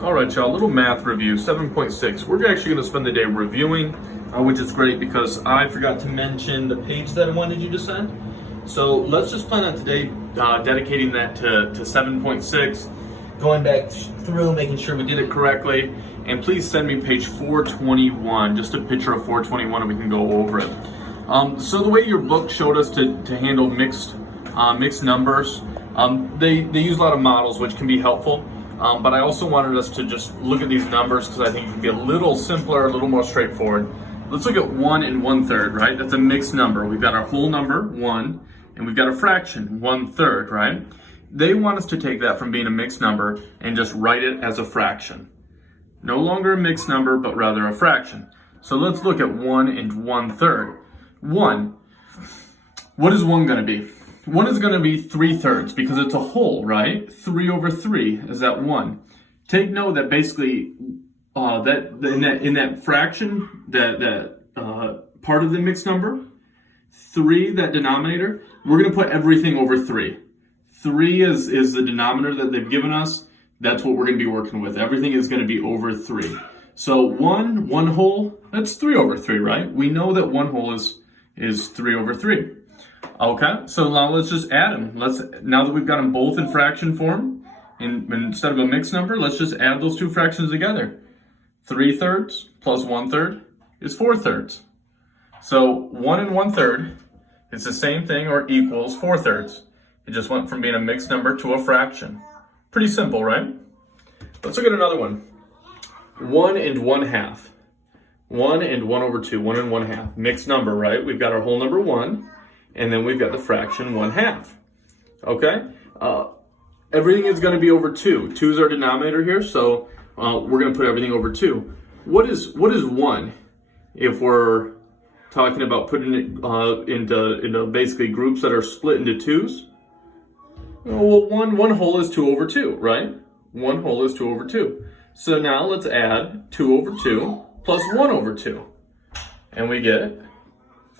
All right, y'all, little math review, 7.6. We're actually going to spend the day reviewing, which is great because I forgot to mention the page that I wanted you to send. So let's just plan on today dedicating that to 7.6, going back through, making sure we did it correctly. And please send me page 421, just a picture of 421, and we can go over it. So the way your book showed us to handle mixed numbers, they use a lot of models, which can be helpful. But I also wanted us to just look at these numbers because I think it can be a little simpler, a little more straightforward. Let's look at 1 and 1/3, right? That's a mixed number. We've got our whole number, 1, and we've got a fraction, 1/3, right? They want us to take that from being a mixed number and just write it as a fraction. No longer a mixed number, but rather a fraction. So let's look at 1 and 1/3. 1, what is 1 going to be? 1 is going to be 3/3 because it's a whole, right? 3 over 3 is that 1. Take note that basically in that fraction, that part of the mixed number, 3, that denominator, we're going to put everything over 3. 3 is the denominator that they've given us. That's what we're going to be working with. Everything is going to be over 3. So 1 whole, that's 3 over 3, right? We know that 1 whole is 3 over 3. Okay, so now let's just add them. Now that we've got them both in fraction form, and instead of a mixed number, let's just add those two fractions together. 3/3 plus 1/3 is 4/3. So 1 and 1/3 is the same thing, or equals 4/3. It just went from being a mixed number to a fraction. Pretty simple, right? Let's look at another one. 1 and 1/2. 1 and 1 over 2. 1 and 1/2. Mixed number, right? We've got our whole number 1. And then we've got the fraction 1/2. Okay? Everything is going to be over 2. 2 is our denominator here, so we're going to put everything over 2. What is 1 if we're talking about putting it into basically groups that are split into 2s? Well, one whole is 2 over 2, right? 1 whole is 2 over 2. So now let's add 2 over 2 plus 1 over 2. And we get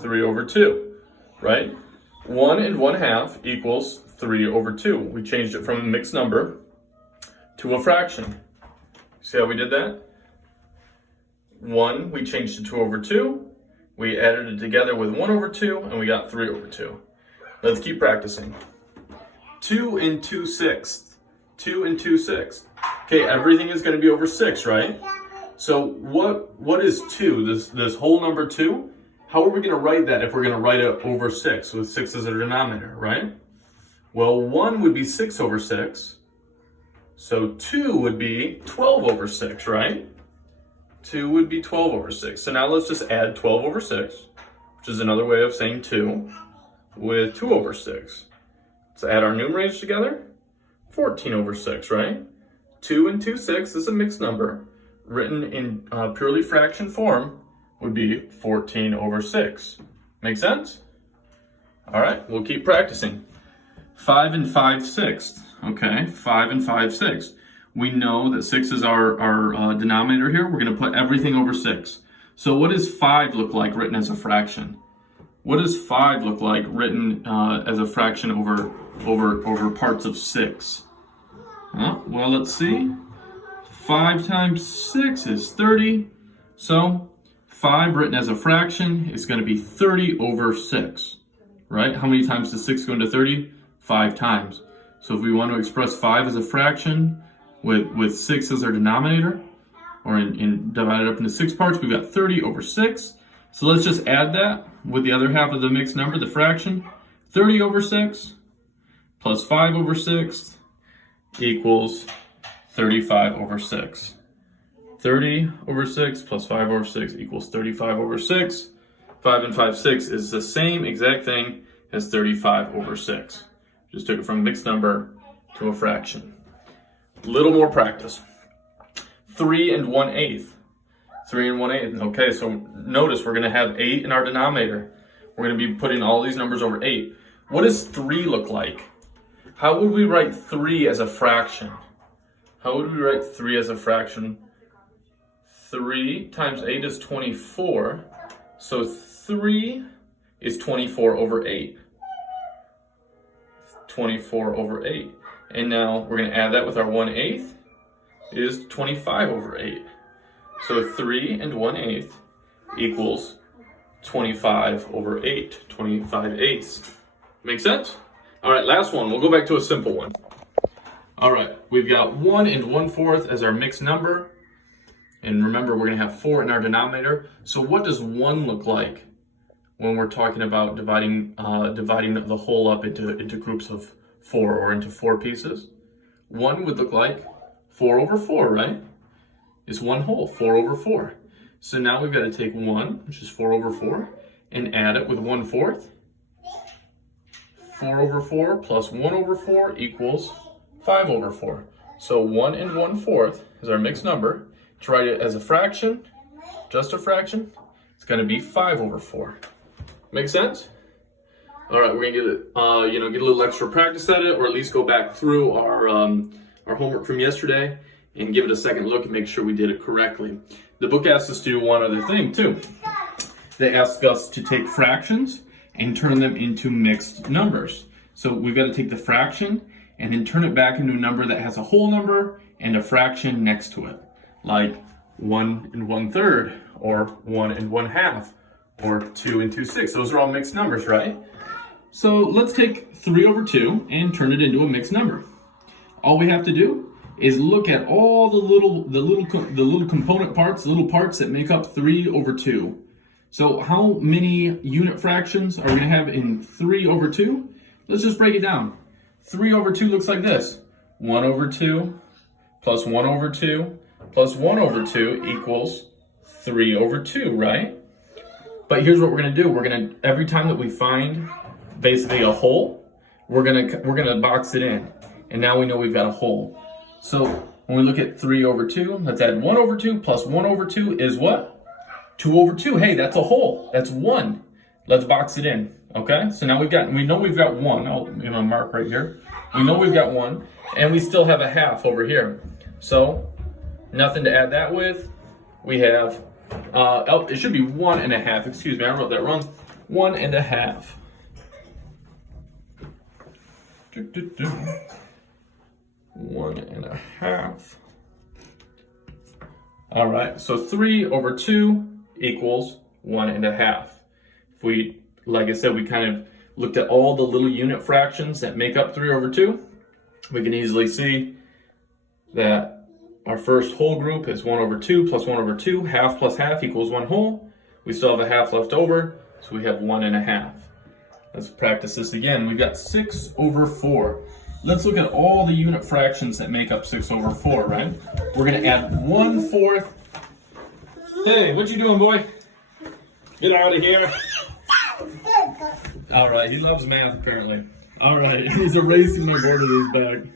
3 over 2. Right? 1 and 1/2 equals 3 over 2. We changed it from a mixed number to a fraction. See how we did that? 1, we changed it to 2 over 2. We added it together with 1 over 2, and we got 3 over 2. Let's keep practicing. 2 and 2/6. 2 and 2/6. Okay, everything is going to be over 6, right? So what is 2? This whole number 2? How are we going to write that if we're going to write it over 6 with 6 as a denominator, right? Well, 1 would be 6 over 6. So 2 would be 12 over 6, right? 2 would be 12 over 6. So now let's just add 12 over 6, which is another way of saying 2, with 2 over 6. Let's add our numerators together. 14 over 6, right? 2 and 2/6 is a mixed number. Written in purely fraction form, would be 14 over 6. Make sense? All right, we'll keep practicing. 5 and 5/6. Okay, 5 and 5/6. We know that 6 is our denominator here. We're going to put everything over 6. So what does 5 look like written as a fraction? What does 5 look like written as a fraction over parts of 6? Well, let's see. 5 times 6 is 30. So 5 written as a fraction is going to be 30 over 6, right? How many times does 6 go into 30? 5 times. So if we want to express 5 as a fraction with 6 as our denominator, or divide it up into 6 parts, we've got 30 over 6. So let's just add that with the other half of the mixed number, the fraction. 30 over 6 plus 5 over 6 equals 35 over 6. 30 over 6 plus 5 over 6 equals 35 over 6. 5 and 5/6 is the same exact thing as 35 over 6. Just took it from a mixed number to a fraction. Little more practice. 3 and 1/8. 3 and 1/8. Okay, so notice we're going to have 8 in our denominator. We're going to be putting all these numbers over 8. What does 3 look like? How would we write 3 as a fraction? How would we write 3 as a fraction? 3 times 8 is 24. So 3 is 24 over 8. 24 over 8. And now we're going to add that with our 1/8. is 25 over 8. So 3 and 1/8 equals 25 over 8, 25 eighths. Make sense? All right, last one. We'll go back to a simple one. All right, we've got 1 and 1/4 as our mixed number. And remember, we're going to have 4 in our denominator. So what does 1 look like when we're talking about dividing the whole up into groups of 4 or into 4 pieces? 1 would look like 4 over 4, right? It's 1 whole, 4 over 4. So now we've got to take 1, which is 4 over 4, and add it with 1/4. 4 over 4 plus 1 over 4 equals 5 over 4. So 1 and 1/4 is our mixed number. To write it as a fraction, just a fraction, it's going to be 5 over 4. Make sense? All right, we're going to get a little extra practice at it, or at least go back through our homework from yesterday and give it a second look and make sure we did it correctly. The book asks us to do one other thing too. They ask us to take fractions and turn them into mixed numbers. So we've got to take the fraction and then turn it back into a number that has a whole number and a fraction next to it, like 1 and 1/3, or 1 and 1/2, or 2 and 2/6. Those are all mixed numbers, right? So let's take 3 over 2 and turn it into a mixed number. All we have to do is look at all the little component parts, the little parts that make up 3 over 2. So how many unit fractions are we going to have in 3 over 2? Let's just break it down. 3 over 2 looks like this. 1 over 2 plus 1 over 2 plus 1 over 2 equals 3 over 2, right? But here's what we're going to do. We're going to, every time that we find basically a whole, we're going to box it in. And now we know we've got a whole. So when we look at 3 over 2, let's add 1 over 2 plus 1 over 2 is what? 2 over 2. Hey, that's a whole. That's 1. Let's box it in. Okay? So now we know we've got 1. I'll mark right here. We know we've got 1, and we still have a half over here. So nothing to add that with. We have it should be 1 1/2. Excuse me, I wrote that wrong. 1 1/2. 1 1/2. All right, so 3 over 2 equals 1 1/2. If we, like I said, we kind of looked at all the little unit fractions that make up 3 over 2. We can easily see that our first whole group is 1 over 2 plus 1 over 2. Half plus half equals 1 whole. We still have a half left over, so we have 1 1/2. Let's practice this again. We've got 6 over 4. Let's look at all the unit fractions that make up 6 over 4, right? We're going to add 1/4. Hey, what you doing, boy? Get out of here. All right, he loves math, apparently. All right, he's erasing my board with his bag.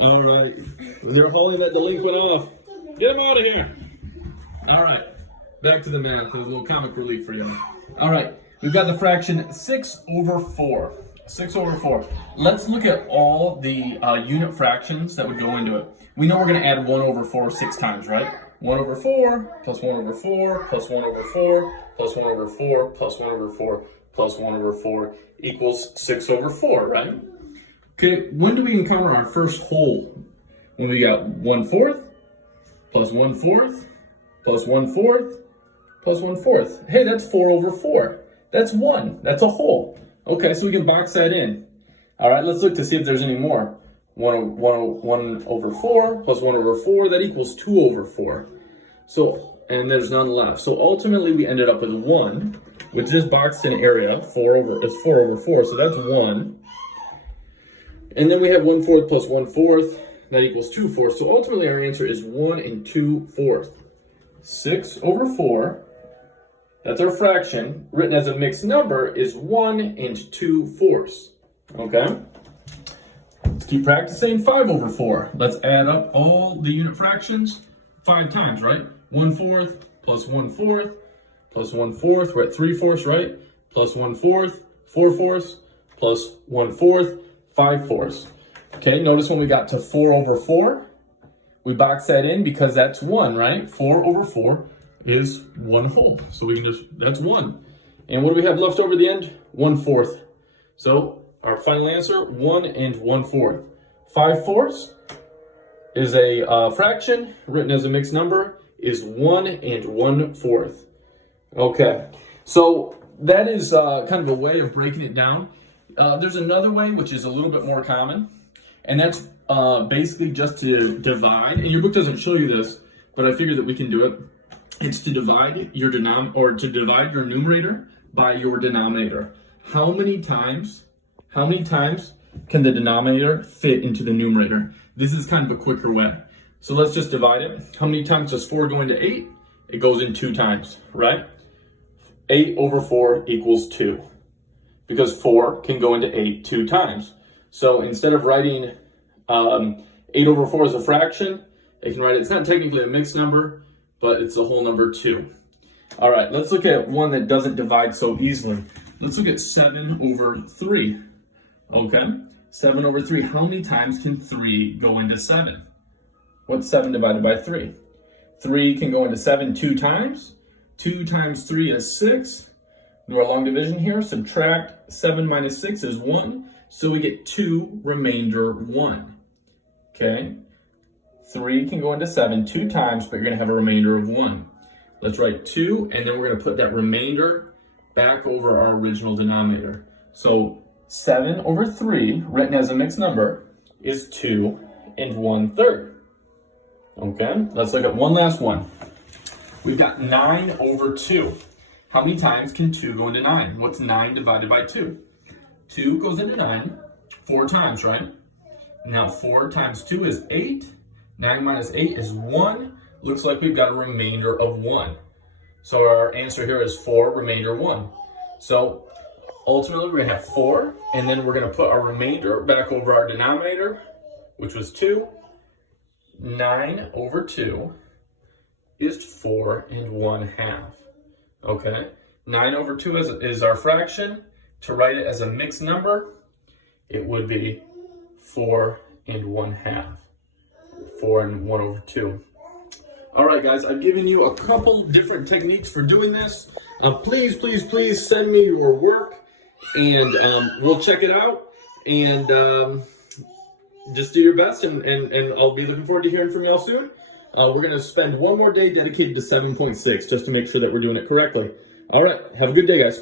All right, they're hauling that delinquent off. Get him out of here. All right, back to the math. There's a little comic relief for you. All right, we've got the fraction 6 over 4. 6 over 4. Let's look at all the unit fractions that would go into it. We know we're going to add 1 over 4 6 times, right? 1 over 4 plus 1 over 4 plus 1 over 4 plus 1 over 4 plus 1 over 4 plus 1 over 4 equals 6 over 4, right? Okay, when do we encounter our first whole? When we got 1/4 plus 1/4 plus 1/4 plus 1/4. Hey, that's 4 over 4. That's 1. That's a whole. Okay, so we can box that in. All right, let's look to see if there's any more. 1 over 4 plus 1 over 4, that equals 2 over 4. So, and there's none left. So ultimately we ended up with 1, which this boxed in area, 4 over 4, so that's 1. And then we have 1/4 plus 1/4, that equals 2/4. So ultimately our answer is 1 2/4. 6 over 4, that's our fraction, written as a mixed number, is 1 2/4. Okay? Let's keep practicing. 5 over 4. Let's add up all the unit fractions 5 times, right? 1/4 plus 1/4 plus 1/4. We're at 3/4, right? Plus 1/4, 4/4 plus 1/4, 5/4. Okay, notice when we got to 4 over 4, we box that in because that's 1, right? 4 over 4 is 1 whole. So we can just, that's 1. And what do we have left over at the end? 1/4. So our final answer, 1 1/4. 5/4 is a fraction written as a mixed number is 1 1/4. Okay, so that is kind of a way of breaking it down. There's another way which is a little bit more common, and that's basically just to divide. And your book doesn't show you this, but I figured that we can do it. It's to divide your divide your numerator by your denominator. How many times can the denominator fit into the numerator? This is kind of a quicker way. So let's just divide it. How many times does 4 go into 8? It goes in 2 times, right? 8 over 4 equals 2. Because 4 can go into 8 2 times. So instead of writing 8 over 4 as a fraction, it can write it. It's not technically a mixed number, but it's a whole number 2. All right, let's look at one that doesn't divide so easily. Let's look at 7 over 3. Okay, 7 over 3. How many times can 3 go into 7? What's 7 divided by 3? 3 can go into 7 2 times. 2 times 3 is 6. Do our long division here. Subtract 7 minus 6 is 1. So we get 2 remainder 1. Okay, 3 can go into 7 2 times, but you're going to have a remainder of 1. Let's write 2, and then we're going to put that remainder back over our original denominator. So 7 over 3, written as a mixed number, is 2 1/3. Okay, let's look at one last one. We've got 9 over 2. How many times can 2 go into 9? What's 9 divided by 2? 2 goes into 9 4 times, right? Now 4 times 2 is 8. 9 minus 8 is 1. Looks like we've got a remainder of 1. So our answer here is 4 remainder 1. So ultimately we're going to have 4, and then we're going to put our remainder back over our denominator, which was 2. 9 over 2 is 4 1/2. Okay, 9 over 2 is our fraction. To write it as a mixed number, it would be 4 1/2. 4 1/2. All right, guys, I've given you a couple different techniques for doing this. Please send me your work, and we'll check it out. And just do your best, and I'll be looking forward to hearing from y'all soon. We're going to spend one more day dedicated to 7.6 just to make sure that we're doing it correctly. All right, have a good day, guys.